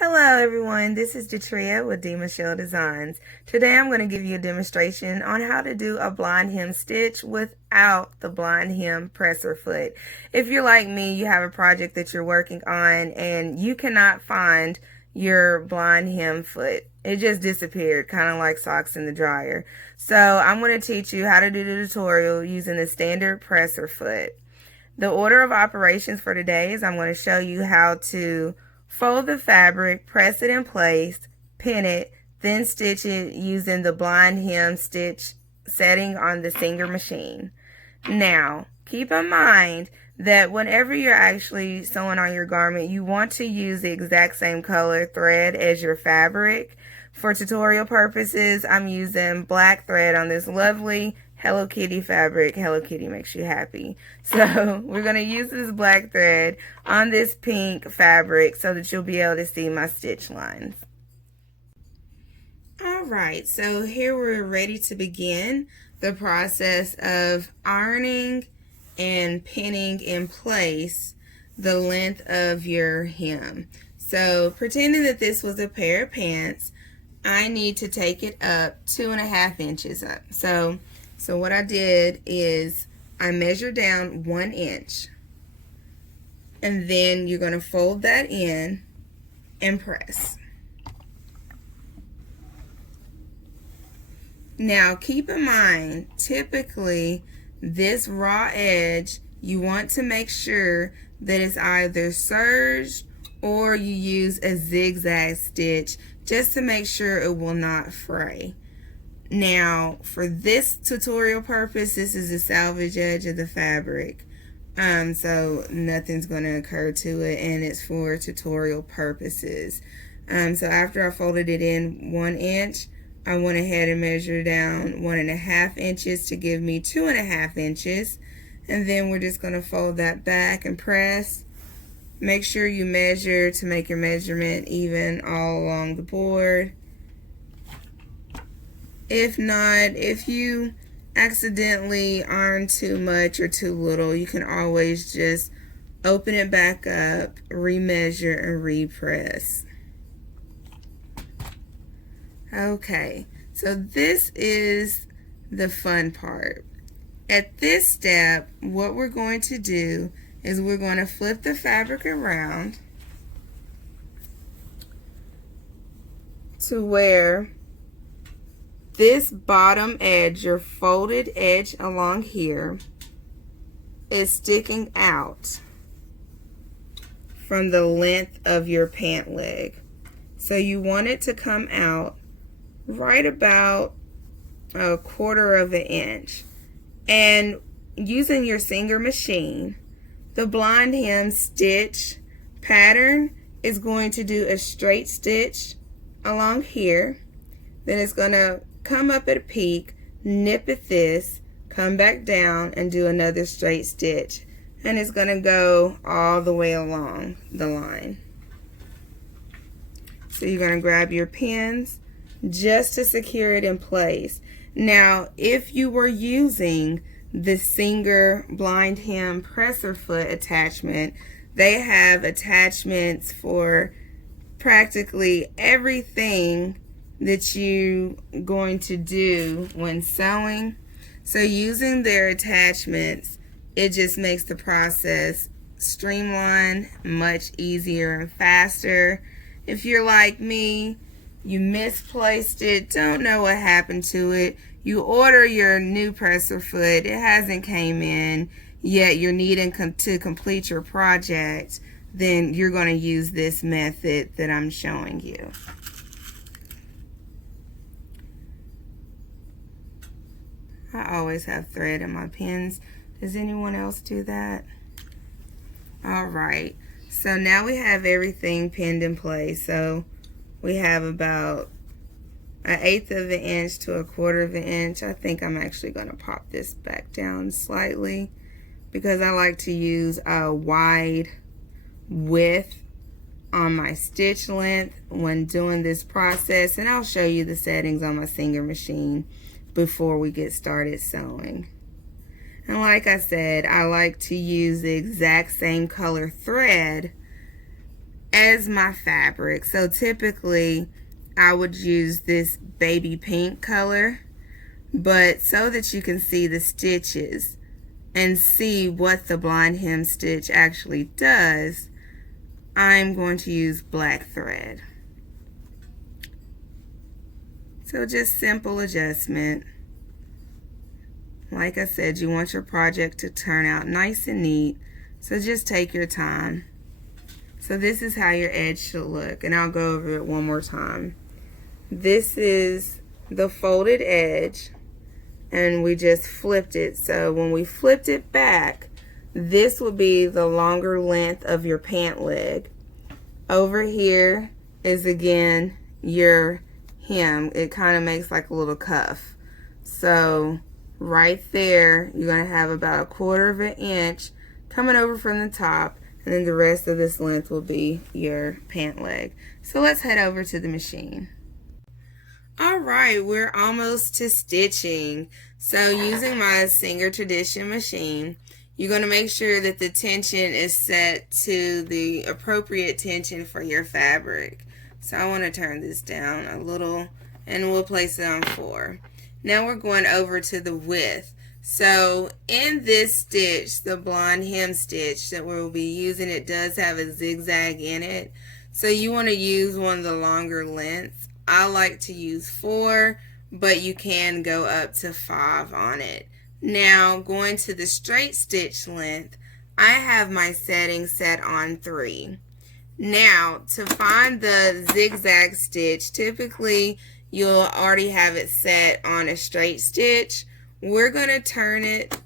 Hello everyone, this is Detria with D. Michelle Designs. Today I'm going to give you a demonstration on how to do a blind hem stitch without the blind hem presser foot. If you're like me, you have a project that you're working on and you cannot find your blind hem foot. It just disappeared, kind of like socks in the dryer. So I'm going to teach you how to do the tutorial using the standard presser foot. The order of operations for today is I'm going to show you how to fold the fabric, press it in place, pin it, then stitch it using the blind hem stitch setting on the Singer machine. Now, keep in mind that whenever you're actually sewing on your garment, you want to use the exact same color thread as your fabric. For tutorial purposes, I'm using black thread on this lovely Hello Kitty fabric. Hello Kitty makes you happy. So we're going to use this black thread on this pink fabric so that you'll be able to see my stitch lines. Alright, so here we're ready to begin the process of ironing and pinning in place the length of your hem. So pretending that this was a pair of pants, I need to take it up 2.5 inches up. So what I did is I measured down 1 inch, and then you're going to fold that in and press. Now keep in mind, typically this raw edge, you want to make sure that it's either serged or you use a zigzag stitch just to make sure it will not fray. Now, for this tutorial purpose, this is the salvage edge of the fabric. So nothing's going to occur to it, and it's for tutorial purposes. So after I folded it in 1 inch, I went ahead and measured down 1.5 inches to give me 2.5 inches. And then we're just going to fold that back and press. Make sure you measure to make your measurement even all along the board. If not, if you accidentally iron too much or too little, you can always just open it back up, remeasure, and repress. Okay, so this is the fun part. At this step, what we're going to do is we're going to flip the fabric around to where this bottom edge, your folded edge along here, is sticking out from the length of your pant leg. So you want it to come out right about 1/4 inch. And using your Singer machine, the blind hem stitch pattern is going to do a straight stitch along here. Then it's going to come up at a peak, nip at this, come back down, and do another straight stitch. And it's going to go all the way along the line. So you're going to grab your pins just to secure it in place. Now, if you were using the Singer blind hem presser foot attachment, they have attachments for practically everything that you're going to do when sewing. So using their attachments, it just makes the process streamlined, much easier and faster. If you're like me, you misplaced it, don't know what happened to it, you order your new presser foot, it hasn't came in yet, you're needing to complete your project, then you're going to use this method that I'm showing you. I always have thread in my pins. Does anyone else do that? Alright, so now we have everything pinned in place. So we have about 1/8 inch to 1/4 inch. I think I'm actually going to pop this back down slightly because I like to use a wide width on my stitch length when doing this process, and I'll show you the settings on my Singer machine before we get started sewing. And like I said, I like to use the exact same color thread as my fabric. So typically I would use this baby pink color, but so that you can see the stitches and see what the blind hem stitch actually does, I'm going to use black thread. So just simple adjustment. Like I said, you want your project to turn out nice and neat, so just take your time. So this is how your edge should look, and I'll go over it one more time. This is the folded edge, and we just flipped it. So when we flipped it back, this will be the longer length of your pant leg. Over here is again your hem. It kind of makes like a little cuff. So right there, you're going to have about 1/4 of an inch coming over from the top, and then the rest of this length will be your pant leg. So let's head over to the machine. All right, we're almost to stitching. So using my Singer Tradition machine, you're going to make sure that the tension is set to the appropriate tension for your fabric. So I want to turn this down a little, and we'll place it on 4. Now we're going over to the width. So in this stitch, the blonde hem stitch that we'll be using, it does have a zigzag in it. So you want to use one of the longer lengths. I like to use 4, but you can go up to 5 on it. Now going to the straight stitch length, I have my setting set on 3. Now to find the zigzag stitch, typically you'll already have it set on a straight stitch. We're going to turn it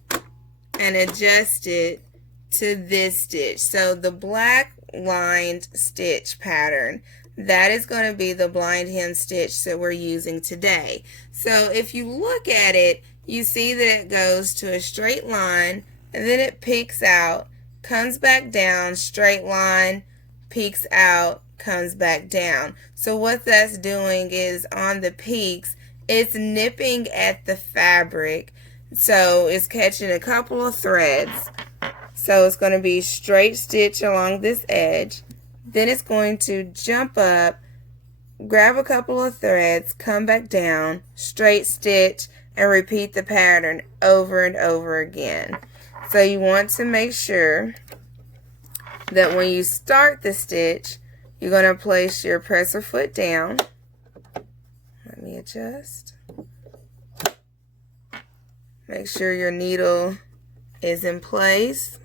and adjust it to this stitch. So the black lined stitch pattern, that is going to be the blind hem stitch that we're using today. So if you look at it, you see that it goes to a straight line, and then it peaks out, comes back down, straight line, peaks out, comes back down. So what that's doing is on the peaks, it's nipping at the fabric. So it's catching a couple of threads. So it's going to be straight stitch along this edge. Then it's going to jump up, grab a couple of threads, come back down, straight stitch, and repeat the pattern over and over again. So you want to make sure that when you start the stitch, you're going to place your presser foot down. Let me adjust. Make sure your needle is in place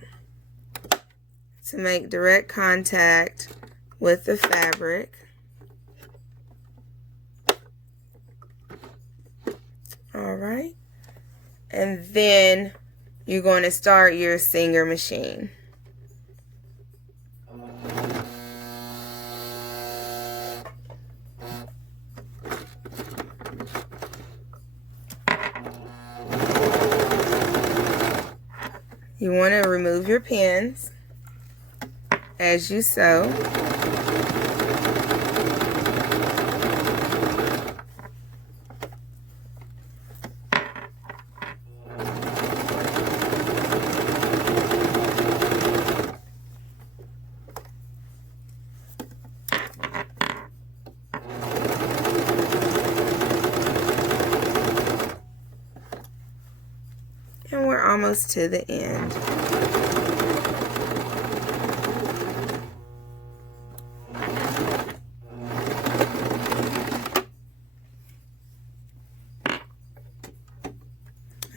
to make direct contact with the fabric. All right. And then you're going to start your Singer machine. You want to remove your pins as you sew. And we're almost to the end.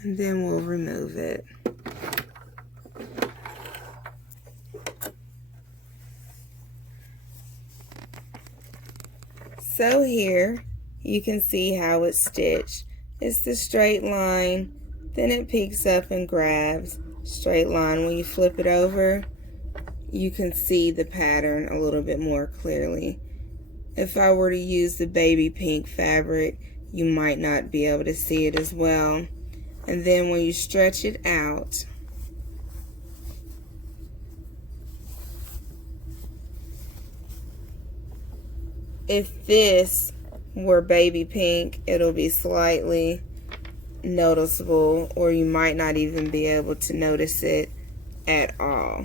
And then we'll remove it. So here you can see how it's stitched. It's the straight line, then it peeks up and grabs. Straight line. When you flip it over, you can see the pattern a little bit more clearly. If I were to use the baby pink fabric, you might not be able to see it as well. And then when you stretch it out, if this were baby pink, it'll be slightly noticeable, or you might not even be able to notice it at all.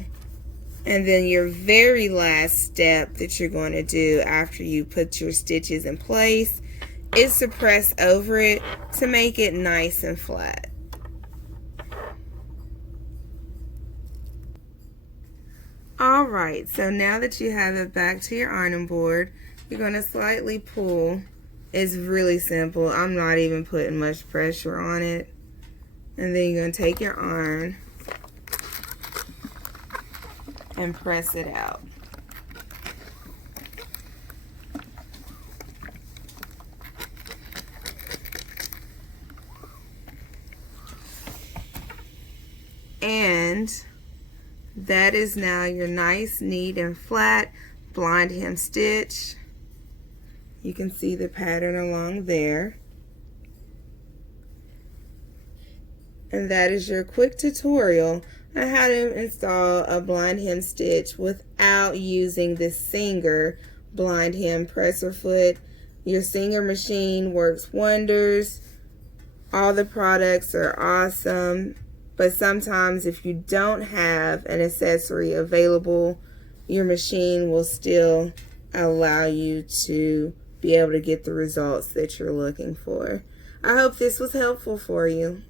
And then your very last step that you're going to do after you put your stitches in place is to press over it to make it nice and flat. Alright, so now that you have it back to your ironing board, you're going to slightly pull. It's really simple. I'm not even putting much pressure on it. And then you're going to take your iron and press it out. And that is now your nice, neat, and flat blind hem stitch. You can see the pattern along there. And that is your quick tutorial on how to install a blind hem stitch without using the Singer blind hem presser foot. Your Singer machine works wonders. All the products are awesome, but sometimes if you don't have an accessory available, your machine will still allow you to be able to get the results that you're looking for. I hope this was helpful for you.